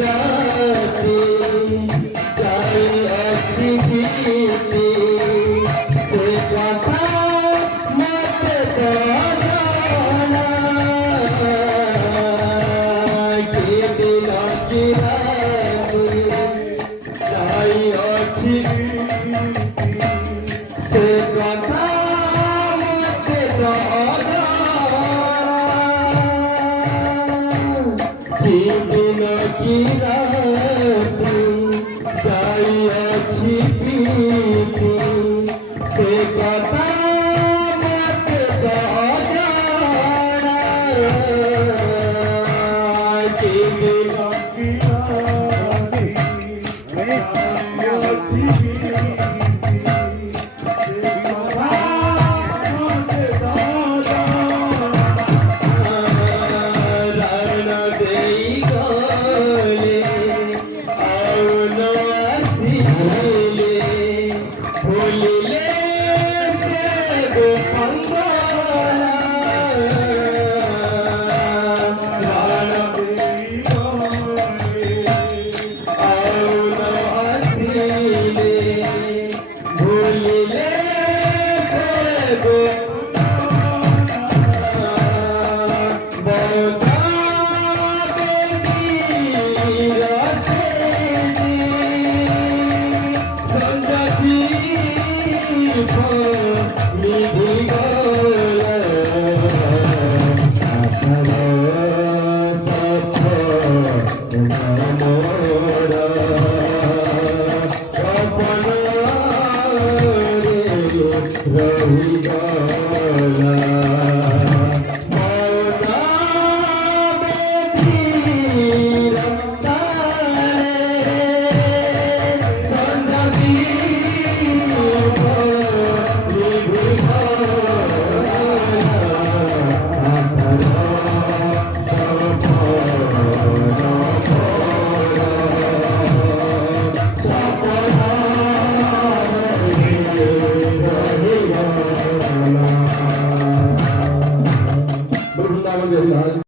রাতে তাই আছি দিতে সে কথা মতে জানা কেঁদে নাকি রাতে তাই আছি সে কথা মতে জানা কেঁদে নাকি রাতে তাই আছি পিতে সে কথা মতে জানা কেঁদে নাকি রাতে রানা দেই গলে আউন আসিলে ভুলিলে সে গোপঙ্গনা রানা দেই গলে আউন আসিলে ভুলিলে সে Namo